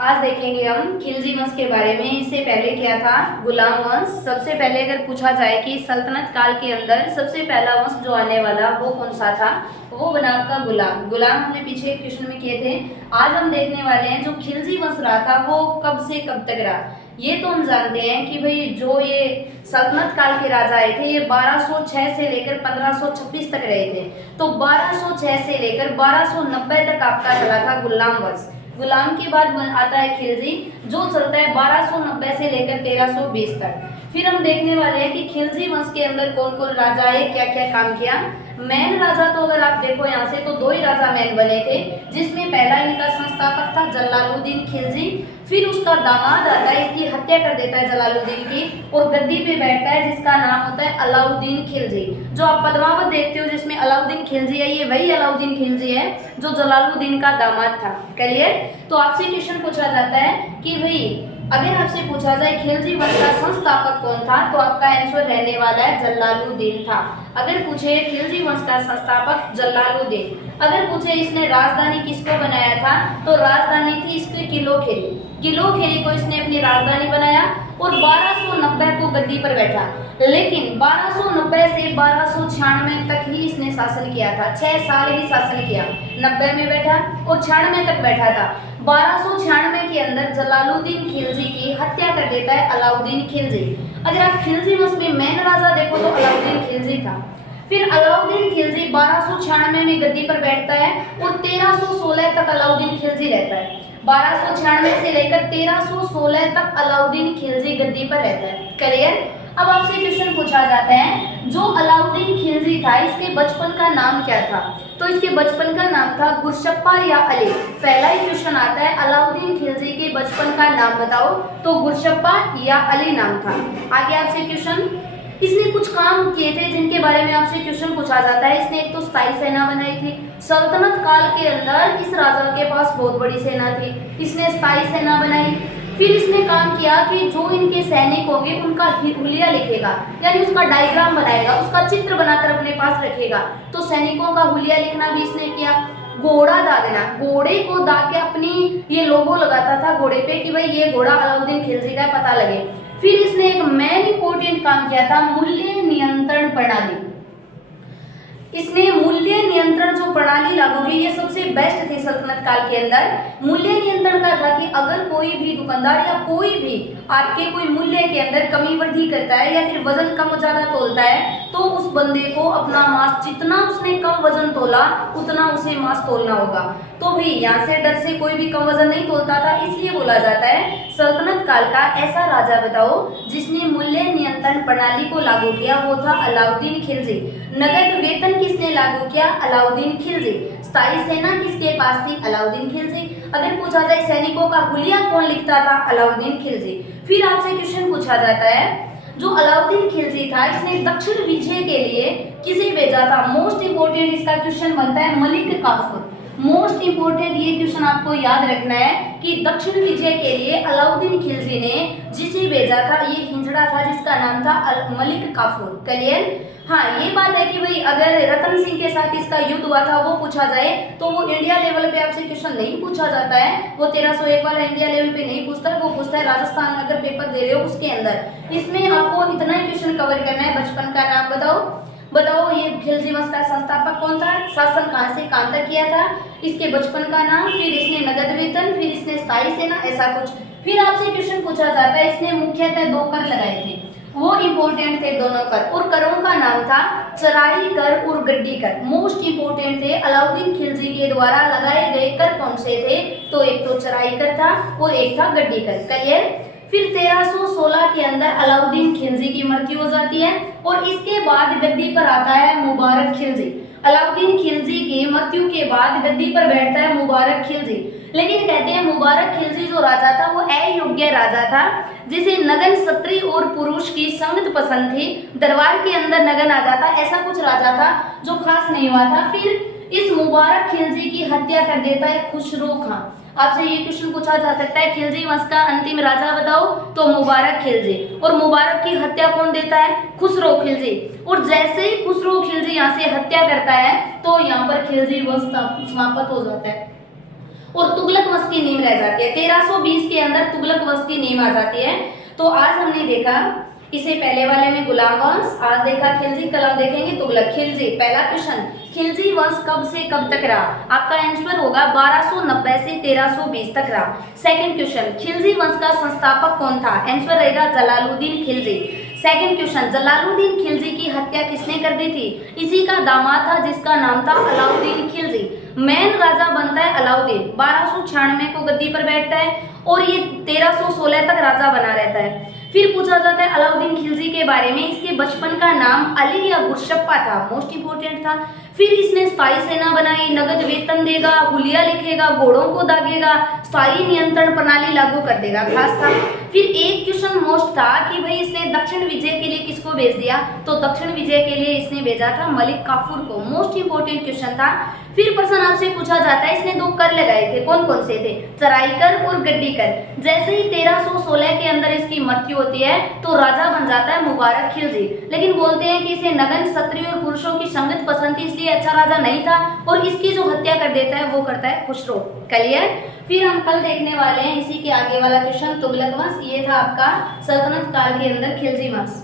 आज देखेंगे हम खिलजी वंश के बारे में। इससे पहले क्या था? गुलाम वंश। सबसे पहले अगर पूछा जाए कि सल्तनत काल के अंदर सबसे पहला वंश जो आने वाला वो कौन सा था, वो बना आपका गुलाम। गुलाम हमने पीछे एक क्वेश्चन में किए थे। आज हम देखने वाले हैं जो खिलजी वंश रहा था वो कब से कब तक रहा। ये तो हम जानते हैं कि भाई जो ये सल्तनत काल के राजा आए थे ये 1206 से लेकर 1526 तक रहे थे। तो 1206 से लेकर 1290 तक आपका चला था गुलाम वंश। गुलाम के बाद आता है खिलजी जो चलता है 1290 से लेकर 1320 तक। फिर हम देखने वाले हैं कि खिलजी वंश के अंदर कौन कौन राजा है, क्या क्या काम किया। मैन राजा तो अगर आप देखो यहाँ से तो दो ही राजा मैन बने थे, जिसमें पहला इनका संस्थापक था जलालुद्दीन खिलजी। फिर उसका दामाद आता है, इसकी हत्या कर देता है जलालुद्दीन की, और गद्दी पे बैठता है जिसका नाम होता है अलाउद्दीन खिलजी। जो आप पद्मावत देखते हो जिसमें अलाउद्दीन खिलजी है, ये वही अलाउद्दीन खिलजी है जो जलालुद्दीन का दामाद था। क्लियर? तो आपसे क्वेश्चन पूछा जाता है कि भाई अगर आपसे पूछा जाए खिलजी वंश का संस्थापक कौन था, तो आपका आंसर रहने वाला है जलालुद्दीन था। अगर पूछे खिलजी वंश का संस्थापक जलालुद्दीन। अगर पूछे इसने राजधानी किसको बनाया था, तो राजधानी थी इसकी किलोखेरी। किलोखेरी को इसने अपनी राजधानी बनाया और 1290 को गद्दी पर बैठा। लेकिन 1290 से 1296 तक ही इसने शासन किया था। 6 साल ही शासन किया। 90 में बैठा और 96 तक बैठा था। 1296 के अंदर जलालुद्दीन खिलजी की हत्या कर देता है अलाउद्दीन खिलजी। अगर आप खिलजी वंश में मेन राजा देखो तो अलाउद्दीन खिलजी था। फिर अलाउद्दीन खिलजी 1296 में गद्दी पर बैठता है और 1316 तक अलाउद्दीन खिलजी रहता है। 1296 से लेकर 1316 तक अलाउद्दीन खिलजी गद्दी पर रहता है। क्लियर? अब आपसे क्वेश्चन पूछा जाता है जो अलाउद्दीन खिलजी था इसके बचपन का नाम क्या था, तो इसके बचपन का नाम था गुरशप्पा या अली। पहला ही क्वेश्चन आता है अलाउद्दीन खिलजी के बचपन का नाम बताओ, तो गुरशप्पा या अली नाम था। आगे आपसे क्वेश्चन, इसने कुछ काम किए थे जिनके बारे में आपसे क्वेश्चन पूछा जाता है। इसने एक तो स्थायी सेना बनाई थी। सल्तनत काल के अंदर इस राजा के पास बहुत बड़ी सेना थी, इसने स्थायी सेना बनाई। फिर इसने काम किया कि जो इनके सैनिक होंगे उनका हुलिया लिखेगा, यानी उसका डायग्राम बनाएगा, उसका चित्र बनाकर अपने पास रखेगा। तो सैनिकों का हुलिया लिखना भी इसने किया। घोड़ा दागना, घोड़े को दाग के अपनी ये लोगो लगाता था घोड़े पे कि भाई ये घोड़ा अलाउद्दीन खिलजी का पता लगे। फिर इसने एक मेन इंपॉर्टेंट काम किया था, मूल्य नियंत्रण प्रणाली। इसने मूल्य नियंत्रण जो प्रणाली लागू की ये सबसे बेस्ट थी सल्तनत काल के अंदर। मूल्य नियंत्रण का था कि अगर कोई भी दुकानदार या कोई भी आपके कोई मूल्य के अंदर कमी वृद्धि करता है या फिर वजन कम ज्यादा तोलता है, तो उस बंदे को अपना मांस जितना उसने कम वजन तोला उतना उसे मांस तोलना होगा। तो भाई यहाँ से डर से कोई भी कम वजन नहीं तोलता था, इसलिए बोला जाता है सल्तनत काल का ऐसा राजा बताओ जिसने मूल्य नियंत्रण प्रणाली को लागू किया, वो था अलाउद्दीन खिलजी। नगद वेतन किसने लागू किया? अलाउद्दीन खिलजी। स्थायी सेना किसके पास थी? अलाउद्दीन खिलजी। अगर पूछा जाए सैनिकों का हुलिया कौन लिखता था? अलाउद्दीन खिलजी। फिर आपसे क्वेश्चन पूछा जाता है जो अलाउद्दीन खिलजी था इसने दक्षिण विजय के लिए किसे भेजा था? मोस्ट इंपोर्टेंट इसका क्वेश्चन बनता है मलिक काफूर। मोस्ट इंपोर्टेंट ये क्वेश्चन आपको याद रखना है कि दक्षिण विजय के लिए अलाउद्दीन खिलजी ने जिसे भेजा था ये हिंजड़ा था जिसका नाम था मलिक काफूर। क्लियर? हाँ, ये बात है कि भाई अगर रतन सिंह के साथ इसका युद्ध हुआ था वो पूछा जाए तो वो इंडिया लेवल पे आपसे क्वेश्चन नहीं पूछा जाता है। वो 1301 वाला इंडिया लेवल पे नहीं पूछता है, वो पूछता है राजस्थान में अगर पेपर दे रहे हो उसके अंदर। इसमें आपको इतना ही क्वेश्चन कवर करना है। बचपन का नाम बताओ ये खिलजी वंश का संस्थापक कौन था, शासन कहाँ से कहाँ तक किया था, इसके बचपन का नाम, फिर इसने नगद वेतन, फिर इसने स्थायी सेना, ऐसा कुछ। फिर आपसे क्वेश्चन पूछा जाता है इसने मुख्यतः 2 कर लगाए थे, वो इंपॉर्टेंट थे दोनों कर, और करों का नाम था चराई कर और गड्डी कर। मोस्ट इंपॉर्टेंट थे। अलाउद्दीन खिलजी के द्वारा लगाए गए कर कौन से थे, तो एक तो चराई कर था और एक था गड्डी कर। क्लियर? फिर 1316 के अंदर अलाउद्दीन खिलजी की मृत्यु हो जाती है और इसके बाद गद्दी पर आता है मुबारक खिलजी। अलाउद्दीन खिलजी की मृत्यु के बाद गद्दी पर बैठता है मुबारक खिलजी। लेकिन कहते हैं मुबारक खिलजी जो राजा था वो अयोग्य राजा था, जिसे नगन स्त्री और पुरुष की संगत पसंद थी। दरबार के अंदर नगन आ जाता, ऐसा कुछ राजा था जो खास नहीं हुआ था। फिर इस मुबारक खिलजी की हत्या कर देता है खुसरो खां। आपसे ये क्वेश्चन पूछा जा सकता है खिलजी वंश का अंतिम राजा बताओ, तो मुबारक खिलजी। और मुबारक की हत्या कौन देता है? खुसरो खिलजी। और जैसे ही खुसरो खिलजी यहाँ से हत्या करता है तो यहाँ पर खिलजी वंश समाप्त हो जाता है। और तुगलक वंश की नींव रह जाती है। 1320 के अंदर तुगलक वंश की नींव आ जाती है। तो आज हमने देखा इसे पहले वाले में गुलाम वंश, आज देखा खिलजी, कल हम देखेंगे तुगलक। खिलजी, पहला क्वेश्चन, खिलजी वंश कब से कब तक रहा? आपका आंसर होगा 1290 से 1320 तक रहा। सेकंड क्वेश्चन, खिलजी वंश का संस्थापक कौन था? आंसर रहेगा जलालुद्दीन खिलजी। सेकंड क्वेश्चन, जलालुद्दीन खिलजी की हत्या किसने कर दी थी? इसी का दामाद था जिसका नाम था अलाउद्दीन खिलजी। मेन राजा बनता है अलाउद्दीन, 1296 को गद्दी पर बैठता है और ये 1316 तक राजा बना रहता है। फिर पूछा जाता है अलाउद्दीन खिलजी के बारे में, इसके बचपन का नाम अली या गुरशप्पा था, मोस्ट इंपोर्टेंट था। फिर इसने स्थायी सेना बनाई, नगद वेतन देगा, हुलिया लिखेगा, घोड़ों को दागेगा, स्थायी नियंत्रण प्रणाली लागू कर देगा, खास था। फिर एक क्वेश्चन मोस्ट था कि भाई इसने दक्षिण विजय के लिए किसको भेज दिया? तो दक्षिण विजय के लिए इसने भेजा था मलिक काफूर को, मोस्ट इंपोर्टेंट क्वेश्चन था। फिर प्रश्न आपसे पूछा जाता है इसने 2 कर लगाए थे, कौन कौन से थे? चराईकर और गड्डीकर। जैसे ही 1316 के अंदर इसकी मृत्यु होती है तो राजा बन जाता है मुबारक खिलजी, लेकिन बोलते हैं कि इसे नगन, क्षत्रिय और पुरुषों की संगत पसंद थी, इसलिए अच्छा राजा नहीं था और इसकी जो हत्या कर देता है वो करता है खुसरो। क्लियर? फिर हम कल देखने वाले हैं इसी के आगे वाला क्वेश्चन, तुगलक वंश। ये था आपका सल्तनत काल के अंदर खिलजी वंश।